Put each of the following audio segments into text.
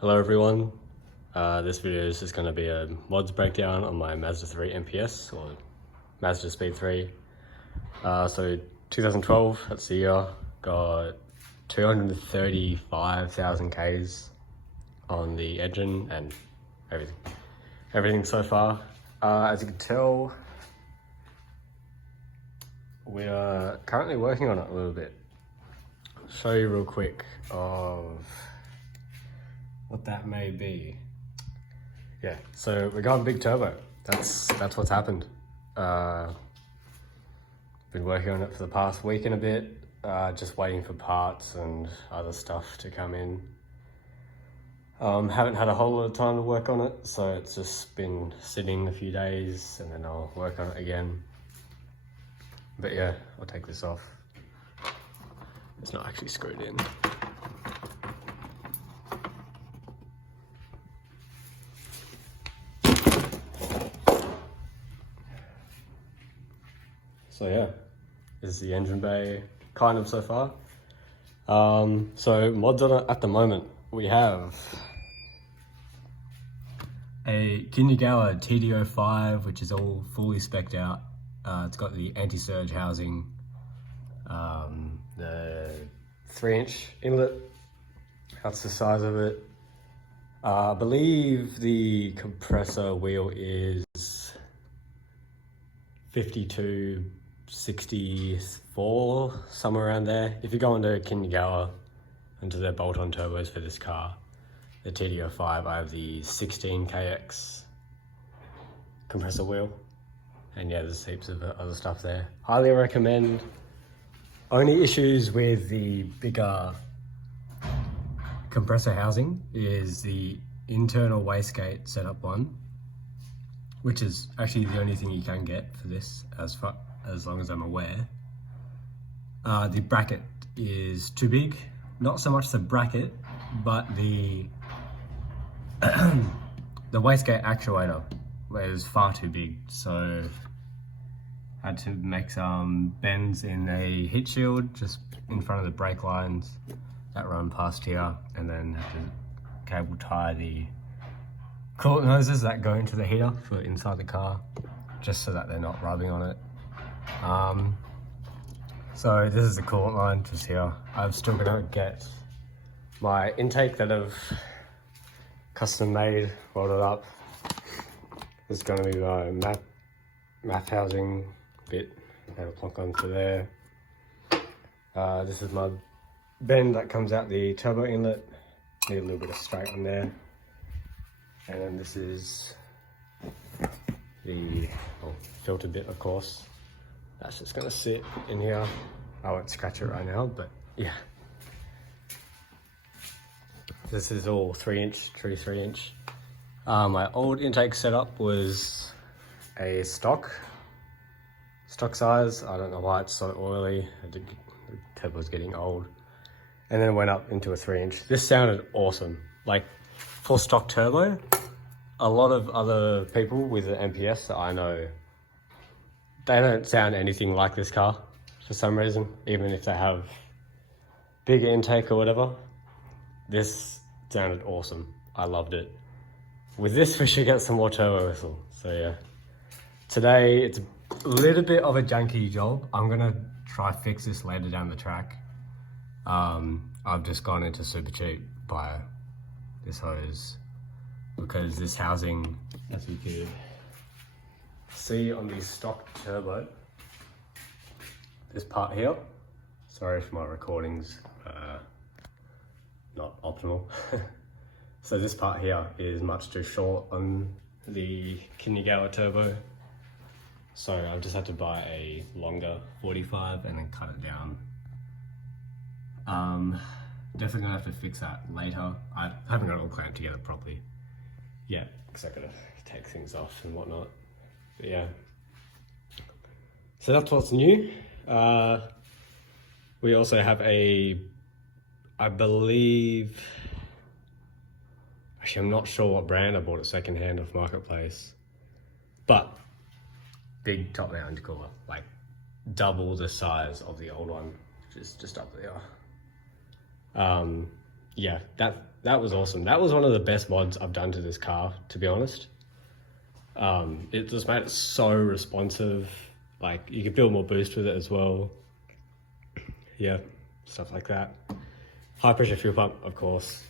Hello everyone, this video is just going to be a mods breakdown on my Mazda 3 MPS or Mazda Speed 3. So 2012, that's the year, got 235,000 Ks on the engine and everything so far. As you can tell, we are currently working on it a little bit. I'll show you real quick of what that may be. Yeah, so we got a big turbo. That's what's happened. Been working on it for the past week and a bit, just waiting for parts and other stuff to come in. Haven't had a whole lot of time to work on it, so it's just been sitting a few days and then I'll work on it again. But yeah, I'll take this off. It's not actually screwed in. So yeah, this is the engine bay, kind of so far. So mods on it at the moment, we have a Catchya TD05, which is all fully spec'd out. It's got the anti-surge housing, the 3-inch inlet, that's the size of it. I believe the compressor wheel is 52/64, somewhere around there. If you go into Catchya, into their bolt-on turbos for this car, the TD05, I have the 16kx compressor wheel. And yeah, there's heaps of other stuff there. Highly recommend. Only issues with the bigger compressor housing is the internal wastegate setup one, which is actually the only thing you can get for this as long as I'm aware. The bracket is too big. Not so much the bracket, but the the wastegate actuator is far too big, so had to make some bends in a heat shield just in front of the brake lines that run past here, and then had to cable tie the coolant hoses that go into the heater for inside the car, just so that they're not rubbing on it. So this is the coolant line just here. I'm still gonna get my intake that I've custom made, welded up. This is gonna be my math housing bit. I have a plonk onto there. This is my bend that comes out the turbo inlet. Need a little bit of straight on there. And then this is the filter bit, of course. That's just gonna sit in here. I won't scratch it right now, but yeah. This is all 3-inch, true 3-inch. My old intake setup was a stock size. I don't know why it's so oily. The turbo's getting old. And then it went up into a 3-inch. This sounded awesome. Like, for stock turbo, a lot of other people with the MPS that I know, they don't sound anything like this car for some reason, even if they have bigger intake or whatever. This sounded awesome. I loved it. With this, we should get some more turbo whistle. So yeah, today it's a little bit of a janky job. I'm gonna try fix this later down the track. I've just gone into super cheap by this hose, because this housing, as you could see on the stock turbo, this part here, sorry if my recording's not optimal. So this part here is much too short on the Catchya turbo, so I've just had to buy a longer 45 and then cut it down. Definitely gonna have to fix that later. I haven't got it all clamped together properly yet, because I gotta take things off and whatnot. But yeah, so that's what's new. We also have I believe, actually I'm not sure what brand. I bought it secondhand off Marketplace, but big top mount intercooler, like double the size of the old one, which is just up there. yeah, that was awesome. That was one of the best mods I've done to this car, to be honest. It just made it so responsive. Like, you could build more boost with it as well. Yeah, stuff like that. High pressure fuel pump, of course.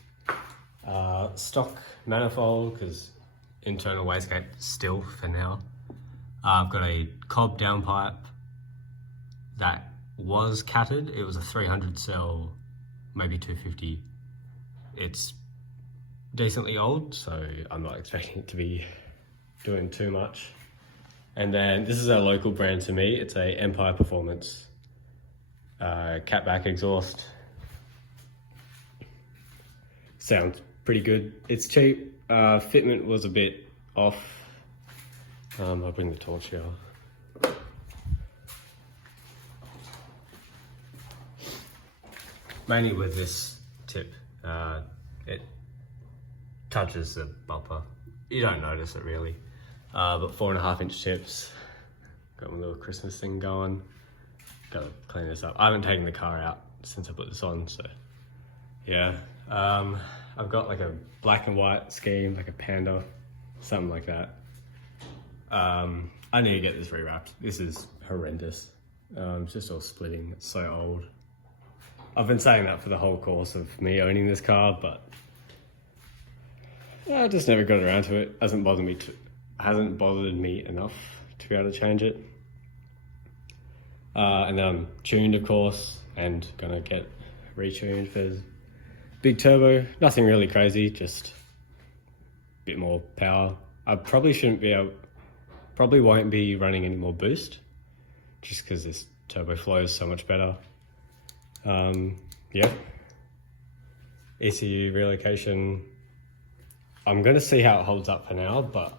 Stock manifold, because internal wastegate still for now. I've got a cob downpipe that was catted. It was a 300 cell, maybe 250. It's decently old, so I'm not expecting it to be doing too much. And then this is a local brand to me. It's a Empire Performance catback exhaust. Sounds pretty good. It's cheap. Fitment was a bit off. I'll bring the torch here. Mainly with this tip, it touches the bumper. You don't notice it really, but 4.5-inch tips. Got my little Christmas thing going. Gotta clean this up. I haven't taken the car out since I put this on, so yeah. I've got like a black and white scheme, like a Panda, something like that. I need to get this rewrapped. This is horrendous. It's just all splitting. It's so old. I've been saying that for the whole course of me owning this car, but I just never got around to it. Hasn't bothered me enough to be able to change it. And then I'm tuned, of course, and gonna get retuned for big turbo. Nothing really crazy, just a bit more power. I probably won't be running any more boost, just because this turbo flows so much better. Yeah. ECU relocation. I'm gonna see how it holds up for now, but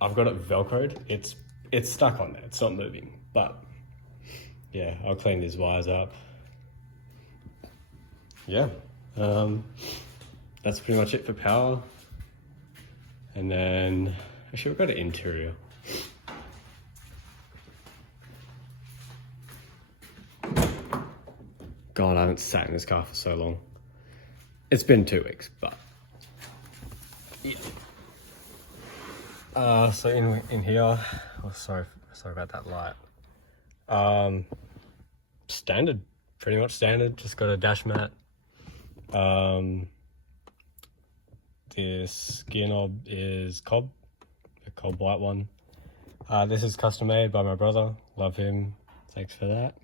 I've got it Velcroed. It's stuck on there. It's not moving, but yeah, I'll clean these wires up. Yeah. That's pretty much it for power. And then, actually we've got an interior. God, I haven't sat in this car for so long. It's been 2 weeks, but yeah. So in here, oh, sorry about that light. Standard, pretty much standard. Just got a dash mat. This gear knob is Cobb, a Cobb white one. This is custom made by my brother. Love him. Thanks for that.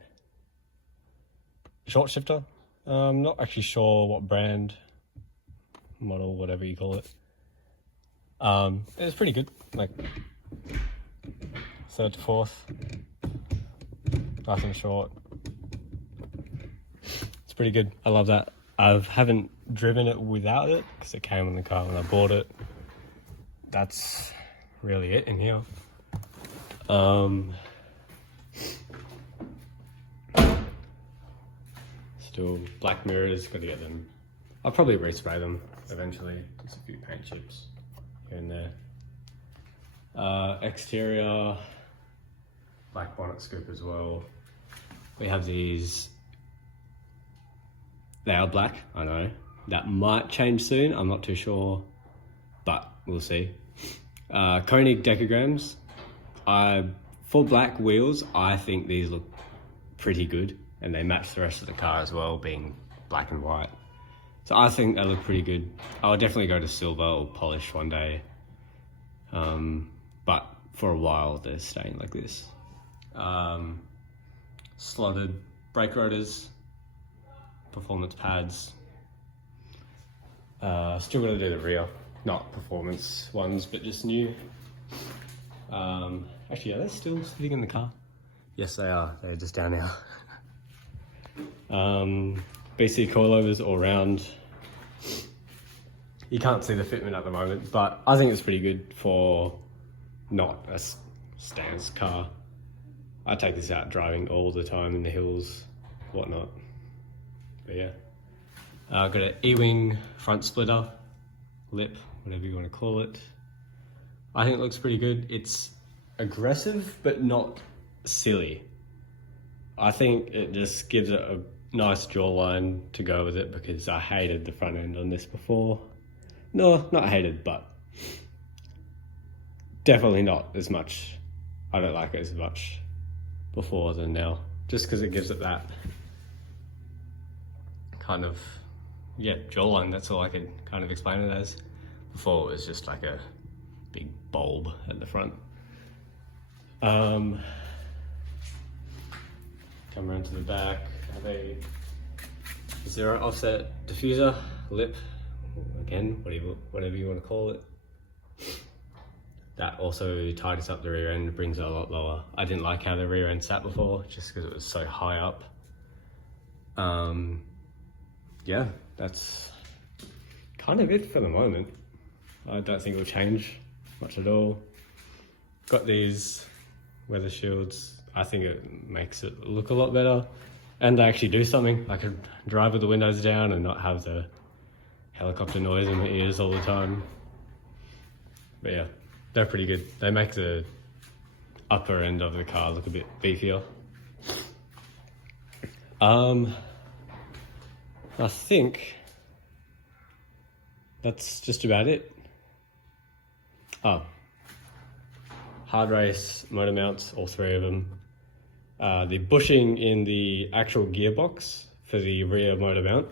Short shifter. Not actually sure what brand, model, whatever you call it. It's pretty good. Like 3rd to 4th. Nice and short. It's pretty good. I love that. I haven't driven it without it because it came in the car when I bought it. That's really it in here. Still black mirrors, got to get them. I'll probably respray them eventually. Just a few paint chips here and there. Exterior, black bonnet scoop as well. We have these. They are black, I know. That might change soon, I'm not too sure, but we'll see. Koenig decograms. For black wheels, I think these look pretty good, and they match the rest of the car as well, being black and white. So I think they look pretty good. I'll definitely go to silver or polish one day. But for a while, they're staying like this. Slotted brake rotors, performance pads. Still gonna do the rear, not performance ones, but just new. Actually, are they still sitting in the car? Yes, they are. They're just down now. BC coilovers all round. You can't see the fitment at the moment, but I think it's pretty good for not a stance car. I take this out driving all the time in the hills, whatnot. But yeah. I've got an E-wing front splitter, lip, whatever you want to call it. I think it looks pretty good. It's aggressive, but not silly. I think it just gives it a nice jawline to go with it because I hated the front end on this before. No, not hated, but definitely not as much. I don't like it as much before than now, just because it gives it that kind of, yeah, jawline. That's all I could kind of explain it as. Before it was just like a big bulb at the front. Come around to the back, have a zero offset diffuser, lip, again, whatever you want to call it. That also tightens up the rear end, brings it a lot lower. I didn't like how the rear end sat before, just because it was so high up. Yeah, that's kind of it for the moment. I don't think it'll change much at all. Got these weather shields. I think it makes it look a lot better. And they actually do something. I could drive with the windows down and not have the helicopter noise in my ears all the time. But yeah, they're pretty good. They make the upper end of the car look a bit beefier. I think that's just about it. Oh, hard race motor mounts, all three of them. The bushing in the actual gearbox for the rear motor mount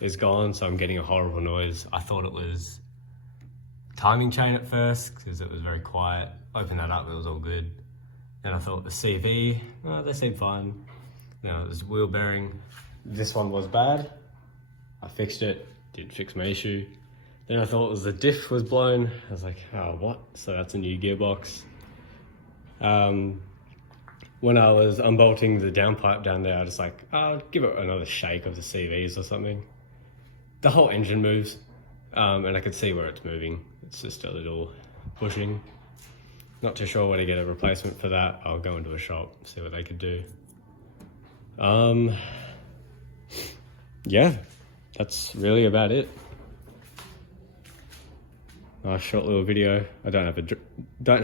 is gone, so I'm getting a horrible noise. I thought it was timing chain at first because it was very quiet. Opened that up, it was all good. Then I thought it was CV, they seemed fine. Then it was wheel bearing. This one was bad. I fixed it, did fix my issue. Then I thought it was the diff was blown. I was like, oh, what? So that's a new gearbox. When I was unbolting the downpipe down there, I was like, I'll give it another shake of the CVs or something. The whole engine moves, and I could see where it's moving. It's just a little bushing. Not too sure where to get a replacement for that. I'll go into a shop, see what they could do. Yeah, that's really about it. Nice short little video. I don't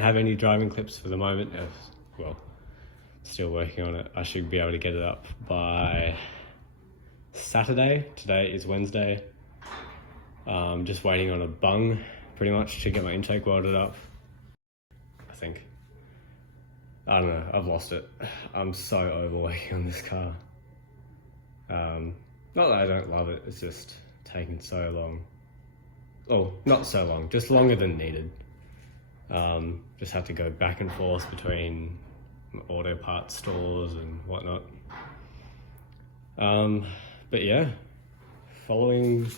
have any driving clips for the moment. Well, still working on it. I should be able to get it up by Saturday. Today is Wednesday. Just waiting on a bung pretty much to get my intake welded up. I think. I don't know, I've lost it. I'm so over working on this car. Not that I don't love it, it's just taking so long. Oh, not so long, just longer than needed. Just had to go back and forth between auto parts stores and whatnot. But yeah, following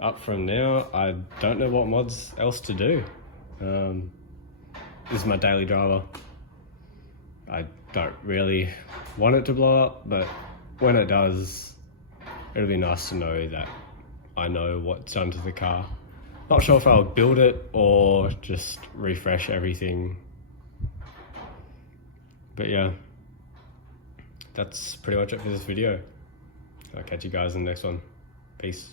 up from now, I don't know what mods else to do. This is my daily driver. I don't really want it to blow up, but when it does, it'll be nice to know that I know what's done to the car. Not sure if I'll build it or just refresh everything. But yeah, that's pretty much it for this video. I'll catch you guys in the next one. Peace.